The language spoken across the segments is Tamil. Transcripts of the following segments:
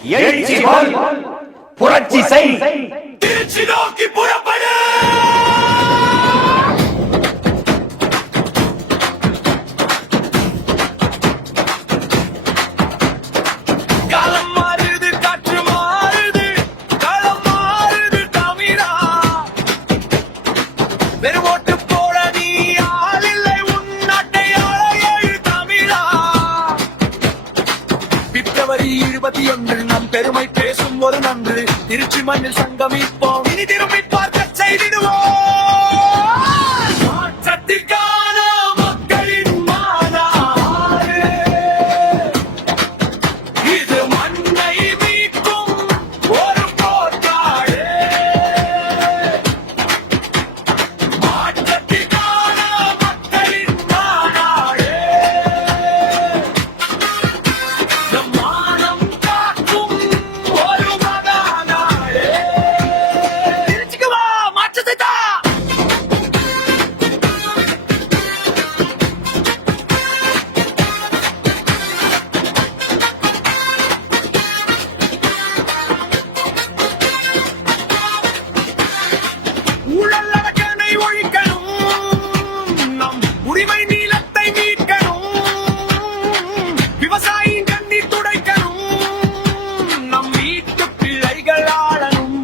எழுச்சி போல் புரட்சி செய், திருச்சி நோக்கி புறப்படு. காலம் மாறுது, காற்று மாறுது, களம் மாறுது தமிழா. வெறும் ஓட்டு போட நீ ஆள் இல்லை, உன் நாட்டை ஆள எழு தமிழா. பிப்ரவரி 21 நம் பெருமை பேசும் ஒரு நன்று. திருச்சி மண்ணில் சங்கமிப்போம், இனி திரும்பி பார்க்க செய்திடுவோம். மாற்றத்திற்கான மக்களின் மாநாடு, இது மண்ணை மீட்கும் ஒரு போர்க்காடு. மாற்றத்திற்கான மக்களின் மாநாடு, நம் மானம் காக்கும் ஒரு மகாநாடு. திருச்சிக்கு வா, மாற்றத்தை தா. ஊழல் அடக்கனை ஒழிக்கணும், நம் உரிமை நீளத்தை மீட்கணும். விவசாயியின் கண்ணீர் துடைக்கணும், நம் வீட்டு பிள்ளைகள் ஆளணும்.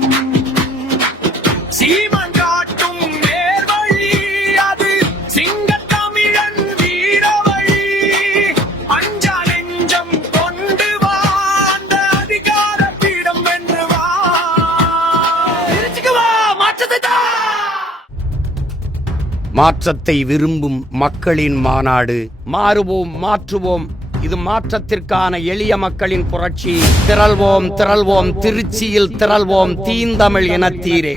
சீமான் காட்டும் நேர்வழி, அது சிங்கத் தமிழன் வீரவழி. அஞ்சா நெஞ்சம் கொண்டு வா, அந்த அதிகார பீடம் வென்று வா. திருச்சிக்கு வா, மாற்றத்தை தா. மாற்றத்தை விரும்பும் மக்களின் மாநாடு. மாறுவோம், மாற்றுவோம். இது மாற்றத்திற்கான எளிய மக்களின் புரட்சி. திரள்வோம், திரள்வோம், திருச்சியில் திரள்வோம், தீந்தமிழ் இனத்தீரே.